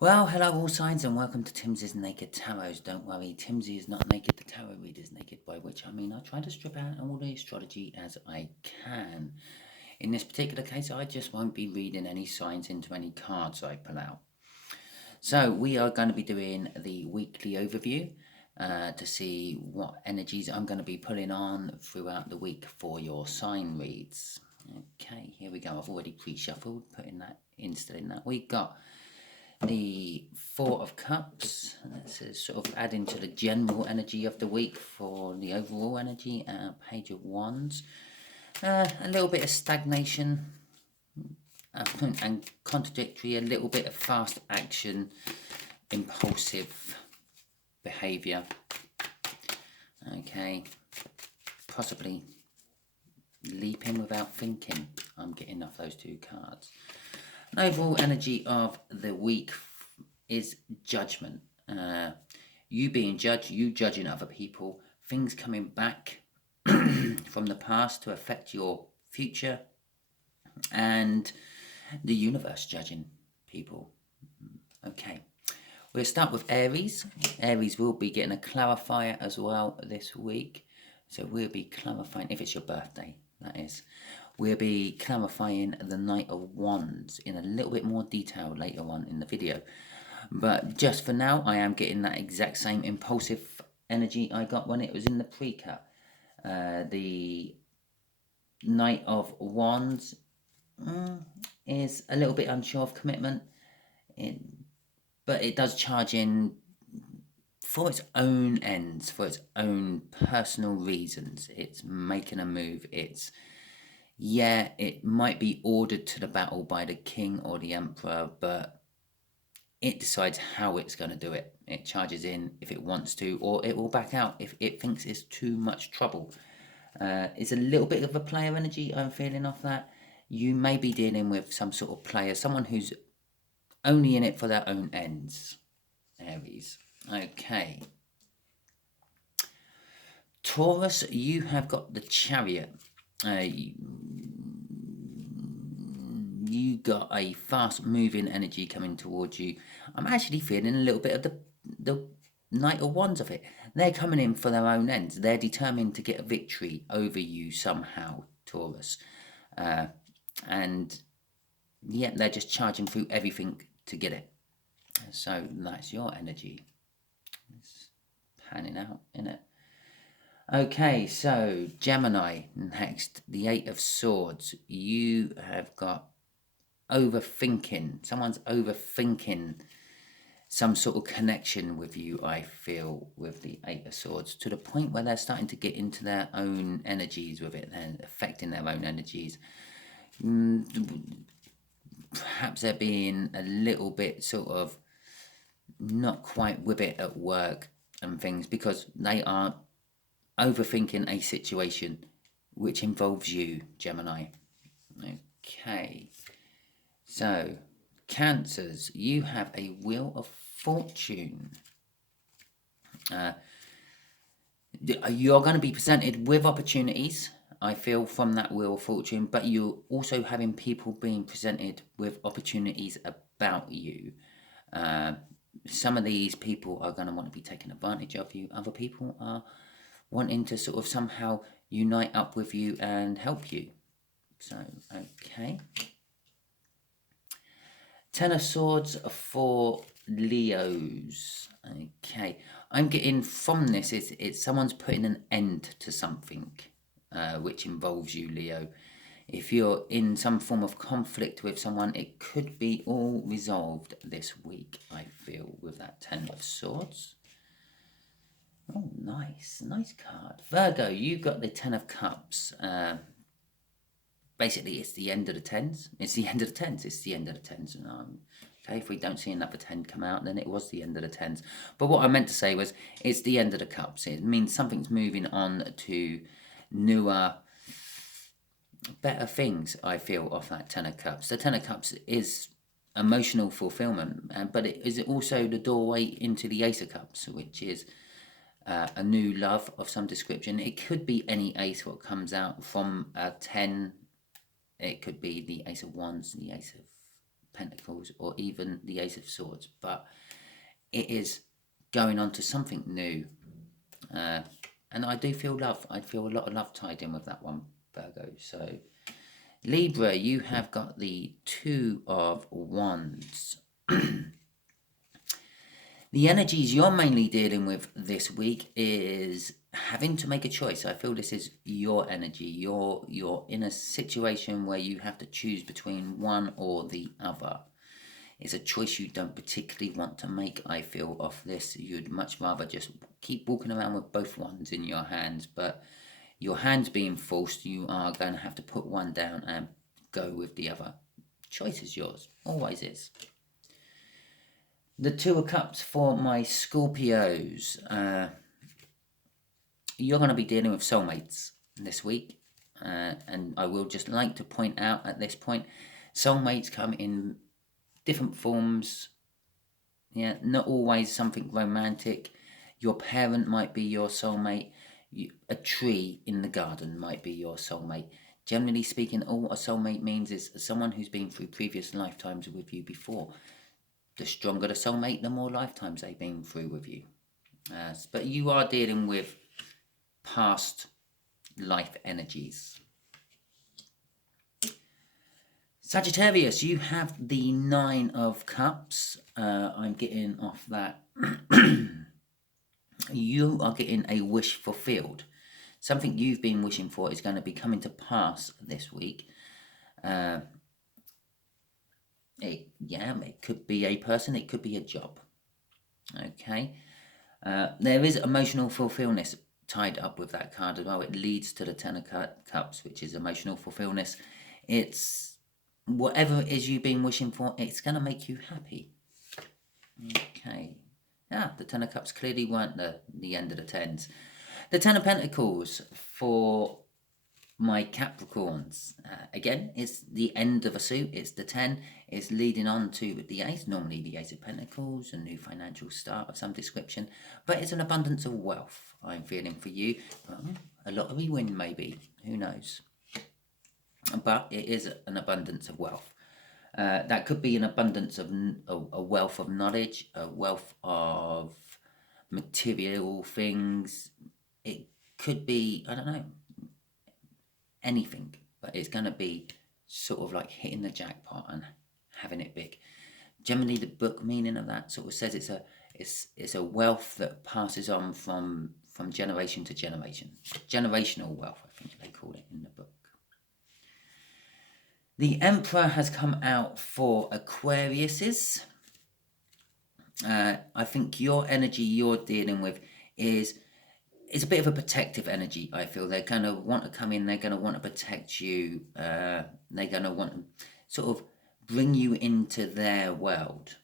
Well, hello all signs and welcome to Timsy's Naked Tarot. Don't worry, Timsy is not naked, the tarot reader's naked, by which I mean I try to strip out all the astrology as I can. In this particular case, I just won't be reading any signs into any cards I pull out. So we are going to be doing the weekly overview to see what energies I'm going to be pulling on throughout the week for your sign reads. Okay, here we go. I've already pre-shuffled, putting that in still in that. We got the Four of Cups. This is sort of adding to the general energy of the week for the overall energy. Page of Wands. A little bit of stagnation and contradictory, a little bit of fast action, impulsive behavior. Okay, possibly leaping without thinking. I'm getting off those two cards. An overall energy of the week is judgment. You being judged, you judging other people, things coming back from the past to affect your future, and the universe judging people. Okay, we'll start with Aries. Aries will be getting a clarifier as well this week. So we'll be clarifying, if it's your birthday, that is. We'll be clarifying the Knight of Wands in a little bit more detail later on in the video. But just for now, I am getting that exact same impulsive energy I got when it was in the pre-cut. The Knight of Wands is a little bit unsure of commitment, but it does charge in for its own ends, for its own personal reasons. It's making a move. It might be ordered to the battle by the king or the emperor, but it decides how it's going to do it. It charges in if it wants to, or it will back out if it thinks it's too much trouble. It's a little bit of a player energy I'm feeling off that. You may be dealing with some sort of player, someone who's only in it for their own ends. Aries. Okay. Taurus, you have got the Chariot. You got a fast moving energy coming towards you. I'm actually feeling a little bit of the Knight of Wands of it. They're coming in for their own ends. They're determined to get a victory over you somehow, Taurus. And yeah, they're just charging through everything to get it. So that's your energy. It's panning out, isn't it? Okay, so Gemini next, the Eight of Swords. You have got overthinking. Someone's overthinking some sort of connection with you, I feel, with the Eight of Swords, to the point where they're starting to get into their own energies with it and affecting their own energies. Perhaps they're being a little bit sort of not quite with it at work and things because they are overthinking a situation which involves you, Gemini. Okay. So, Cancers, you have a Wheel of Fortune. You're going to be presented with opportunities, I feel, from that Wheel of Fortune, but you're also having people being presented with opportunities about you. Some of these people are going to want to be taking advantage of you. Other people are wanting to sort of somehow unite up with you and help you. So, okay. Ten of Swords for Leos. Okay. I'm getting from this, it's someone's putting an end to something which involves you, Leo. If you're in some form of conflict with someone, it could be all resolved this week, I feel, with that Ten of Swords. Oh, nice. Nice card. Virgo, you got the Ten of Cups. Basically, it's the end of the tens. It's the end of the tens. It's the end of the tens. Okay, if we don't see another 10 come out, then it was the end of the tens. But what I meant to say was, it's the end of the cups. It means something's moving on to newer, better things, I feel, off that Ten of Cups. The Ten of Cups is emotional fulfillment, but it is also the doorway into the Ace of Cups, which is a new love of some description. It could be any ace what comes out from a 10. It could be the Ace of Wands, the Ace of Pentacles or even the Ace of Swords, but it is going on to something new. And I do feel love. I feel a lot of love tied in with that one, Virgo. So, Libra, you have got the Two of Wands. The energies you're mainly dealing with this week is having to make a choice. I feel this is your energy. You're in a situation where you have to choose between one or the other. It's a choice you don't particularly want to make, I feel, off this. You'd much rather just keep walking around with both ones in your hands, but your hands being forced, you are going to have to put one down and go with the other. Choice is yours. Always is. The Two of Cups for my Scorpios. You're going to be dealing with soulmates this week. And I will just like to point out at this point, soulmates come in different forms. Yeah, not always something romantic. Your parent might be your soulmate. A tree in the garden might be your soulmate. Generally speaking, all a soulmate means is someone who's been through previous lifetimes with you before. The stronger the soulmate, the more lifetimes they've been through with you. But you are dealing with past life energies. Sagittarius, you have the Nine of Cups. I'm getting off that. You are getting a wish fulfilled. Something you've been wishing for is going to be coming to pass this week. It could be a person, it could be a job. Okay. There is emotional fulfillment tied up with that card as well. It leads to the Ten of Cups, which is emotional fulfillment. It's whatever it is you've been wishing for, it's going to make you happy. Okay. The Ten of Cups clearly weren't the end of the tens. The Ten of Pentacles for my Capricorns. Again, it's the end of a suit. It's the 10. It's leading on to the Ace. Normally the Ace of Pentacles, a new financial start of some description. But it's an abundance of wealth I'm feeling for you. A lottery win maybe. Who knows? But it is an abundance of wealth. That could be an abundance of a wealth of knowledge, a wealth of material things. It could be, I don't know, anything, but it's going to be sort of like hitting the jackpot and having it big. Generally, the book meaning of that sort of says it's a wealth that passes on from generation to generation. Generational wealth, I think they call it in the book. The Emperor has come out for Aquariuses. I think your energy you're dealing with is a bit of a protective energy, I feel. They're going to want to come in, they're going to want to protect you, they're going to want to sort of bring you into their world.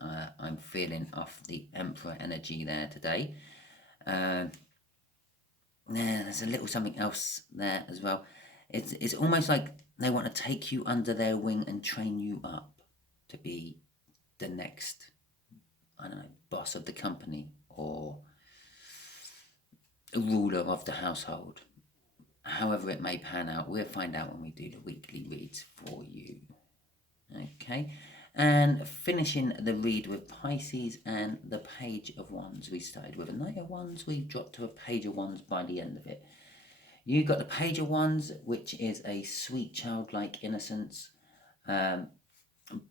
I'm feeling off the Emperor energy there today. There's a little something else there as well. It's almost like they want to take you under their wing and train you up to be the next, I don't know, boss of the company or a ruler of the household. However it may pan out, we'll find out when we do the weekly reads for you. Okay, and finishing the read with Pisces and the Page of Wands. We started with a Knight of Wands, we dropped to a Page of Wands by the end of it. You got the Page of Wands, which is a sweet childlike innocence, but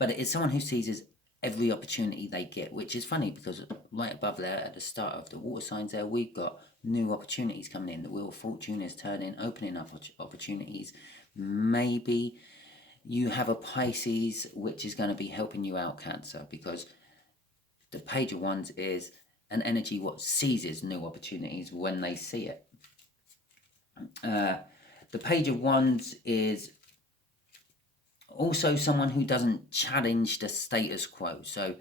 it is someone who seizes every opportunity they get, which is funny because right above there at the start of the water signs there, we've got new opportunities coming in. The Wheel of Fortune is turning, opening up opportunities. Maybe you have a Pisces which is going to be helping you out, Cancer, because the Page of Wands is an energy what seizes new opportunities when they see it. The Page of Wands is also someone who doesn't challenge the status quo, so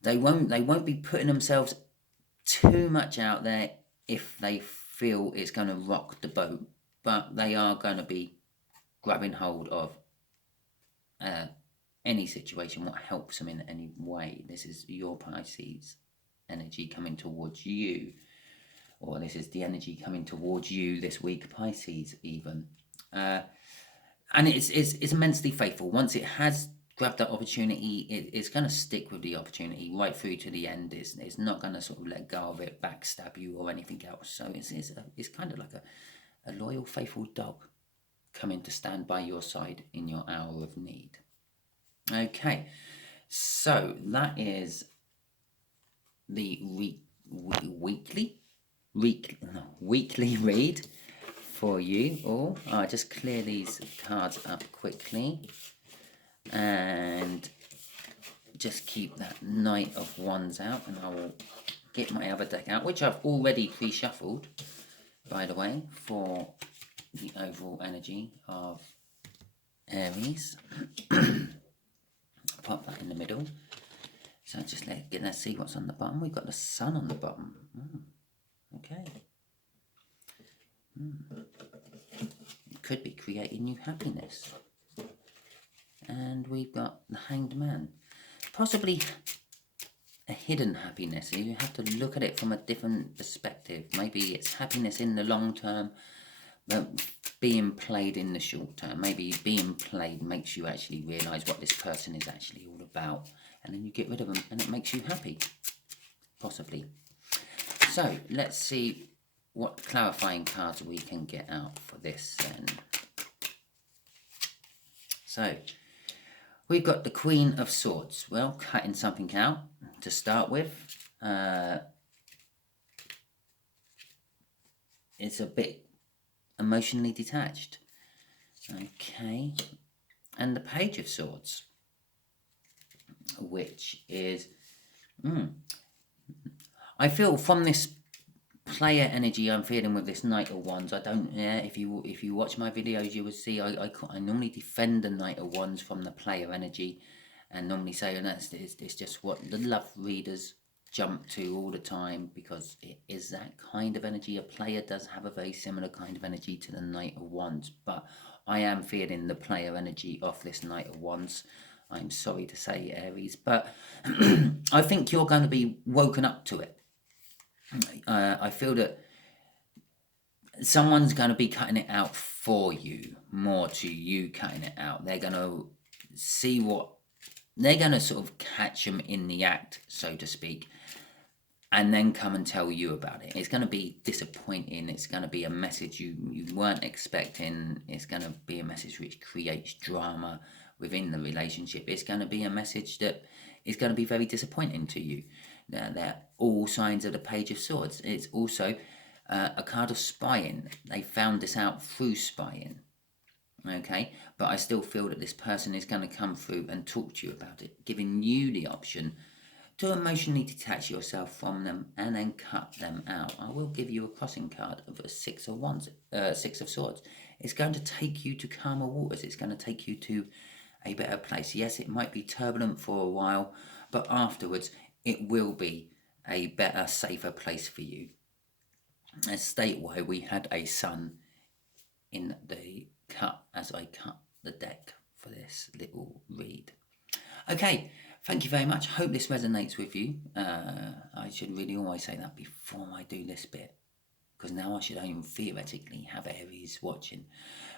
they won't be putting themselves too much out there if they feel it's going to rock the boat, but they are going to be grabbing hold of any situation what helps them in any way. This is your Pisces energy coming towards you, or this is the energy coming towards you this week, Pisces even. And it's immensely faithful. Once it has grab that opportunity. It's going to stick with the opportunity right through to the end. It's not going to sort of let go of it, backstab you or anything else. So it's kind of like a loyal, faithful dog coming to stand by your side in your hour of need. Okay, so that is the weekly read for you all. I'll just clear these cards up quickly and just keep that Knight of Wands out, and I will get my other deck out, which I've already pre-shuffled, by the way, for the overall energy of Aries. Pop that in the middle. So just let's see what's on the bottom. We've got the Sun on the bottom. Okay. It could be creating new happiness. And we've got the Hanged Man. Possibly a hidden happiness. You have to look at it from a different perspective. Maybe it's happiness in the long term, but being played in the short term. Maybe being played makes you actually realise what this person is actually all about. And then you get rid of them and it makes you happy. Possibly. So, let's see what clarifying cards we can get out for this then. So, we've got the Queen of Swords. Well, cutting something out to start with. It's a bit emotionally detached. Okay. And the Page of Swords, which is... I feel from this player energy I'm feeling with this Knight of Wands, I don't... if you watch my videos, you will see I normally defend the Knight of Wands from the player energy, and normally say, and it's just what the love readers jump to all the time, because it is that kind of energy. A player does have a very similar kind of energy to the Knight of Wands, but I am feeling the player energy of this Knight of Wands. I'm sorry to say, Aries, but I think you're going to be woken up to it. I feel that someone's going to be cutting it out for you, more to you cutting it out. They're going to see what... They're going to sort of catch them in the act, so to speak, and then come and tell you about it. It's going to be disappointing. It's going to be a message you weren't expecting. It's going to be a message which creates drama within the relationship. It's going to be a message that is going to be very disappointing to you. They're all signs of the Page of Swords. It's also a card of spying. They found this out through spying. Okay, but I still feel that this person is going to come through and talk to you about it, giving you the option to emotionally detach yourself from them and then cut them out. I will give you a crossing card of a Six of Swords. It's going to take you to calmer waters. It's going to take you to a better place. Yes, it might be turbulent for a while, but afterwards it will be a better, safer place for you. As state why we had a sun in the cut as I cut the deck for this little read. Okay, thank you very much. Hope this resonates with you. I should really always say that before I do this bit, because now I should even theoretically have Aries watching.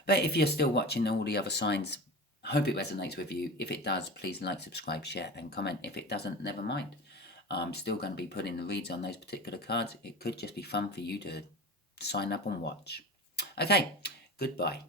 But if you're still watching all the other signs, I hope it resonates with you. If it does, please like, subscribe, share and comment. If it doesn't, never mind. I'm still going to be putting the reads on those particular cards. It could just be fun for you to sign up and watch. Okay, goodbye.